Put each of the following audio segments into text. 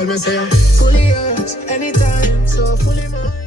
tell me say I'm fully yours anytime, so fully mine.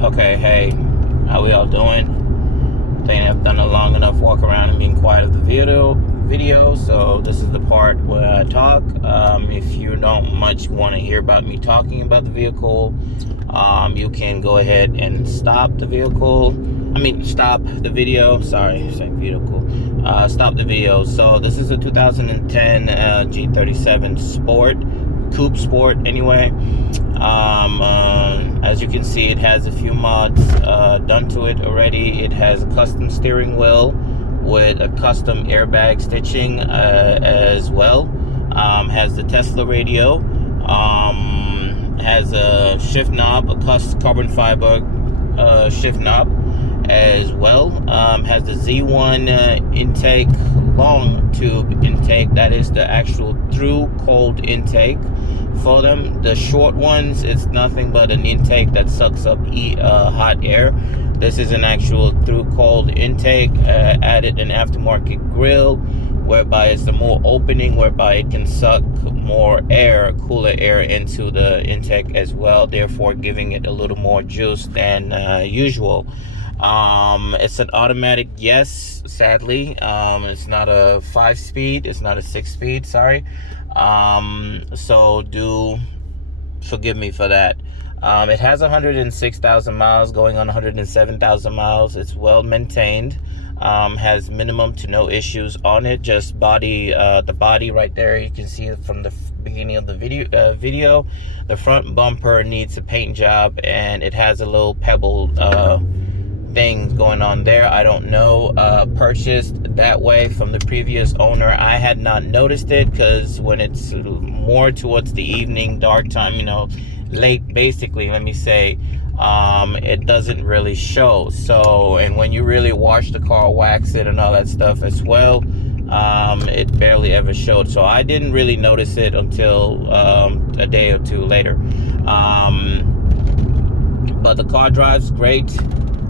Okay, hey, how we all doing? I think I've done a long enough walk around and being quiet of the video, so this is the part where I talk. If you don't much want to hear about me talking about the vehicle, you can go ahead and stop the video. Sorry, saying vehicle. Stop the video. So this is a 2010 G37 Sport, coupe sport anyway. As you can see, it has a few mods done to it already. It has a custom steering wheel with a custom airbag stitching as well. Has the Tesla radio. Has a shift knob, a carbon fiber shift knob as well. Has the Z1 intake, long tube intake. That is the actual through cold intake for them. The short ones, it's nothing but an intake that sucks up hot air. This is an actual through cold intake. Added an aftermarket grill, whereby it's a more opening, whereby it can suck more air, cooler air into the intake as well, therefore giving it a little more juice than usual. It's an automatic, yes, sadly. It's not a 5-speed, it's not a 6-speed, sorry. So do forgive me for that. It has 106,000 miles, going on 107,000 miles. It's well maintained. Has minimum to no issues on it. Just body, the body right there, you can see it from the beginning of the video. The front bumper needs a paint job, and it has a little pebble thing going on there. I don't know. Purchased that way from the previous owner. I had not noticed it because when it's more towards the evening, dark time, late basically, let me say, it doesn't really show. So, and when you really wash the car, wax it and all that stuff as well, it barely ever showed. So I didn't really notice it until a day or two later. But the car drives great.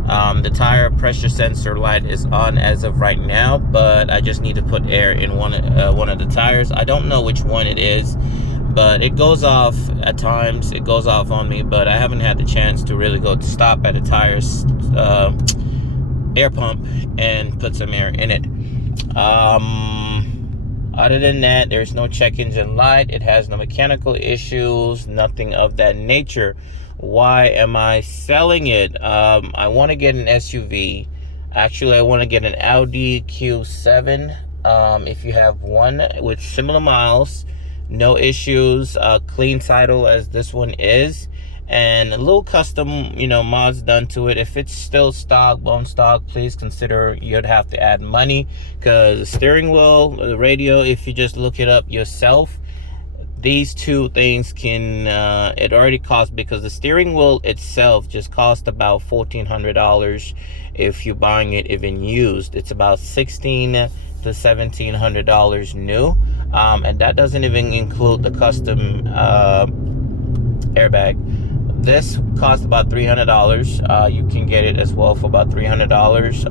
The tire pressure sensor light is on as of right now, but I just need to put air in one of the tires. I don't know which one it is, but it goes off at times. It goes off on me, but I haven't had the chance to really go stop at a tire's air pump and put some air in it. Other than that, there's no check engine light. It has no mechanical issues, nothing of that nature. Why am I selling it? I want to get an SUV. Actually, I want to get an Audi Q7. If you have one with similar miles, no issues, clean title as this one is, and a little custom, mods done to it. If it's still stock, bone stock, please consider you'd have to add money, because the steering wheel, the radio, if you just look it up yourself, these two things can, it already costs, because the steering wheel itself just cost about $1,400 if you're buying it even used. It's about $1,600 to $1,700 new, and that doesn't even include the custom airbag. This costs about $300. You can get it as well for about $300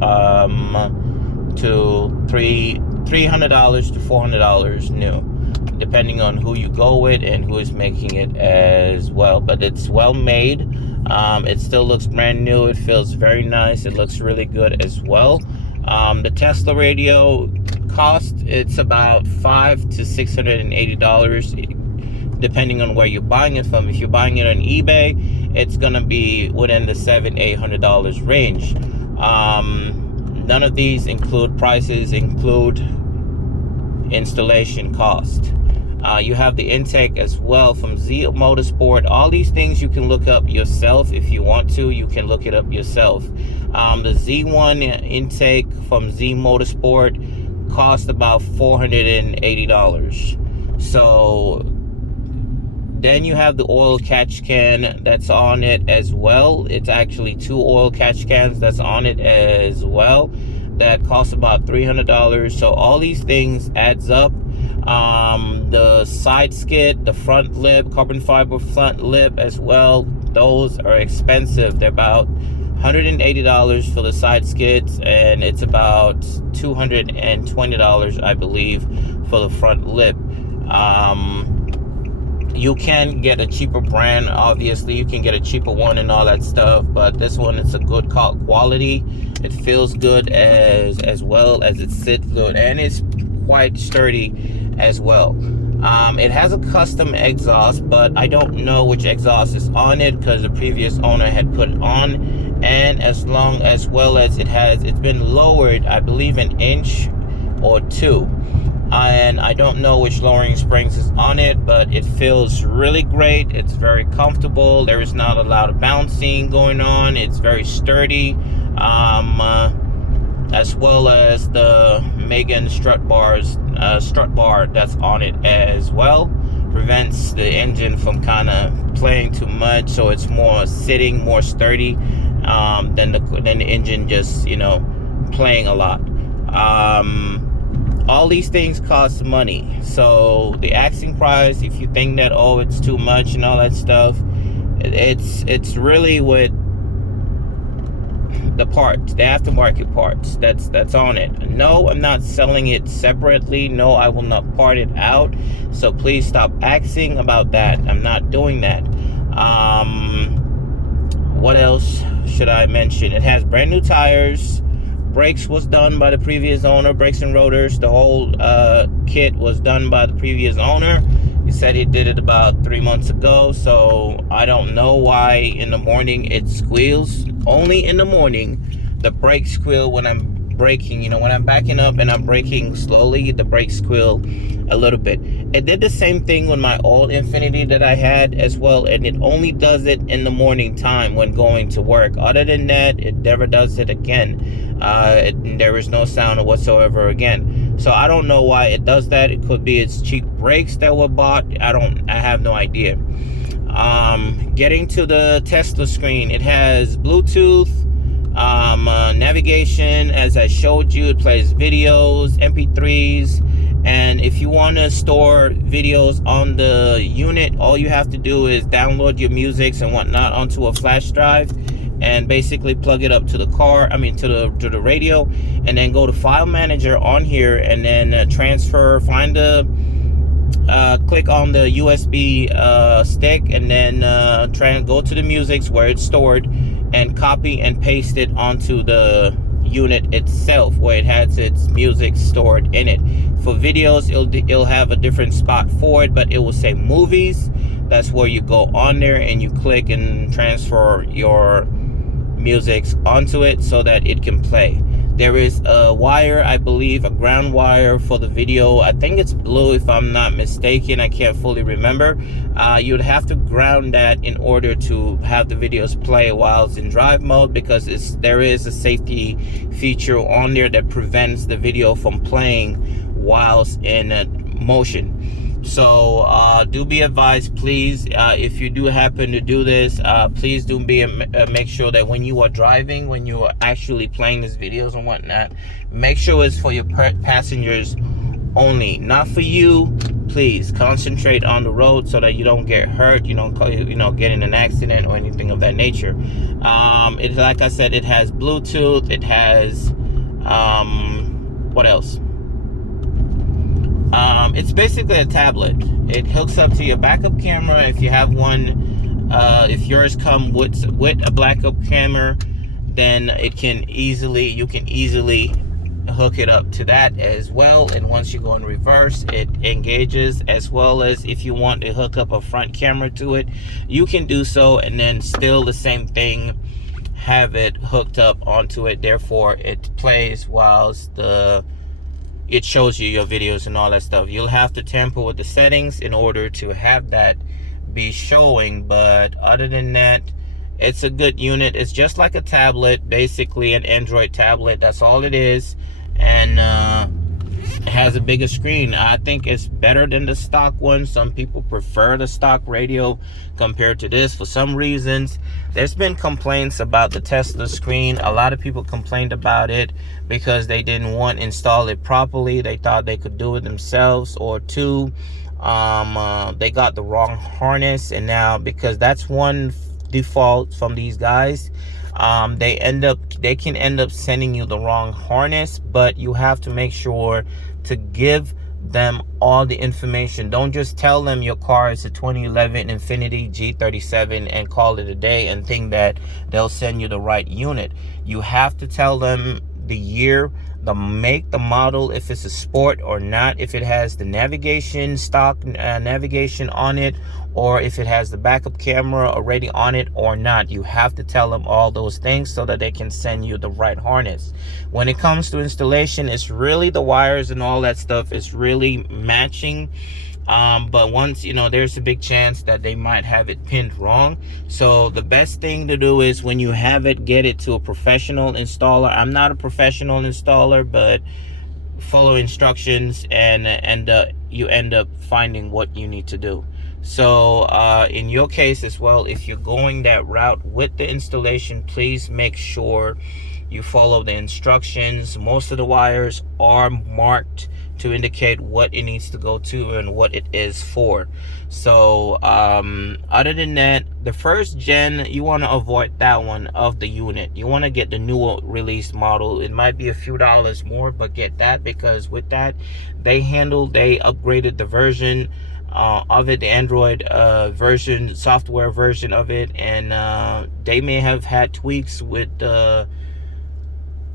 to $300 to $400 new, depending on who you go with and who is making it as well. But it's well made. It still looks brand new. It feels very nice. It looks really good as well. The Tesla radio cost, it's about $500 to $680, depending on where you're buying it from. If you're buying it on eBay, it's gonna be within the $700-800 range. None of these include prices, include installation cost. You have the intake as well from Z Motorsport. All these things you can look up yourself if you want to. You can look it up yourself. The Z1 intake from Z Motorsport cost about $480. So then you have the oil catch can that's on it as well. It's actually 2 oil catch cans that's on it as well. That costs about $300. So all these things adds up. The side skid, the front lip, carbon fiber front lip as well, those are expensive. They're about $180 for the side skids, and it's about $220, I believe, for the front lip. You can get a cheaper brand. Obviously, you can get a cheaper one and all that stuff, but this one, it's a good quality. It feels good as well as it sits good, and it's quite sturdy as well. It has a custom exhaust, but I don't know which exhaust is on it because the previous owner had put it on, and as well as it's been lowered, I believe, an inch or two. And I don't know which lowering springs is on it, but it feels really great. It's very comfortable. There is not a lot of bouncing going on. It's very sturdy, as well as the Megan strut bar that's on it as well. Prevents the engine from kind of playing too much, so it's more sitting, more sturdy than the engine just, playing a lot. All these things cost money, so the asking price, if you think that, oh, it's too much and all that stuff, it's really with the parts, the aftermarket parts that's on it. No, I'm not selling it separately. No, I will not part it out, so please stop asking about that. I'm not doing that. What else should I mention? It has brand new tires. Brakes was done by the previous owner. Brakes and rotors, the whole kit was done by the previous owner. He said he did it about 3 months ago, so I don't know why in the morning it squeals. Only in the morning the brakes squeal when I'm braking. When I'm backing up and I'm braking slowly, the brakes squeal a little bit. It did the same thing with my old Infiniti that I had as well, and it only does it in the morning time when going to work. Other than that, it never does it again. There is no sound whatsoever again. So I don't know why it does that. It could be it's cheap brakes that were bought. I have no idea. Getting to the Tesla screen, it has Bluetooth, navigation, as I showed you. It plays videos, MP3s, and if you want to store videos on the unit, all you have to do is download your musics and whatnot onto a flash drive and basically plug it up to the car, to the radio, and then go to file manager on here, and then transfer, click on the USB stick, and then go to the musics where it's stored, and copy and paste it onto the unit itself where it has its music stored in it. For videos, it'll have a different spot for it, but it will say movies. That's where you go on there and you click and transfer your musics onto it so that it can play. There is a wire, I believe, a ground wire for the video. I think it's blue if I'm not mistaken. I can't fully remember. You'd have to ground that in order to have the videos play while it's in drive mode, because there is a safety feature on there that prevents the video from playing whilst in motion. So do be advised, please, if you do happen to do this, please do make sure that when you are driving, when you are actually playing these videos and whatnot, make sure it's for your passengers only, not for you. Please concentrate on the road so that you don't get hurt, you don't get in an accident or anything of that nature. It's like I said, it has Bluetooth, it has what else? It's basically a tablet. It hooks up to your backup camera if you have one. If yours come with a backup camera, then you can easily hook it up to that as well. And once you go in reverse, it engages, as well as if you want to hook up a front camera to it, you can do so, and then still the same thing, have it hooked up onto it. Therefore, it plays whilst it shows you your videos and all that stuff. You'll have to tamper with the settings in order to have that be showing, but other than that, it's a good unit. It's just like a tablet, basically an Android tablet. That's all it is. And it has a bigger screen. I think it's better than the stock one. Some people prefer the stock radio compared to this for some reasons. There's been complaints about the Tesla screen. A lot of people complained about it because they didn't want to install it properly. They thought they could do it themselves, or two, they got the wrong harness. And now, because that's one default from these guys, they can end up sending you the wrong harness, but you have to make sure to give them all the information. Don't just tell them your car is a 2011 Infiniti G37 and call it a day and think that they'll send you the right unit. You have to tell them the year, the make, the model, if it's a sport or not, if it has the navigation, stock navigation on it, or if it has the backup camera already on it or not. You have to tell them all those things so that they can send you the right harness. When it comes to installation, it's really the wires and all that stuff is really matching. But once, there's a big chance that they might have it pinned wrong. So the best thing to do is when you have it, get it to a professional installer. I'm not a professional installer, but follow instructions and you end up finding what you need to do. So in your case as well, if you're going that route with the installation, please make sure you follow the instructions. Most of the wires are marked to indicate what it needs to go to and what it is for. So other than that, the first gen, you want to avoid that one of the unit. You want to get the newer released model. It might be a few dollars more, but get that, because with that they upgraded the version of it, the Android version, software version of it, and they may have had tweaks with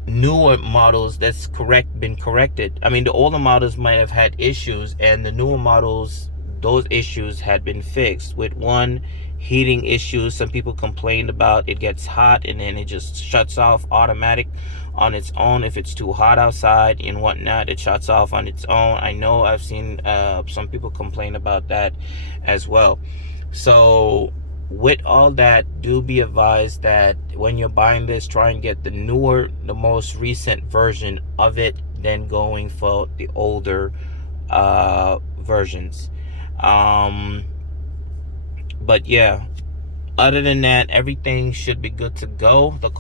newer models that's been corrected. I mean, the older models might have had issues, and the newer models, those issues had been fixed. With one, heating issues, some people complained about it gets hot and then it just shuts off automatic on its own. If it's too hot outside and whatnot, it shuts off on its own. I know I've seen some people complain about that as well. So with all that, do be advised that when you're buying this, try and get the most recent version of it than going for the older versions. But yeah, other than that, everything should be good to go. The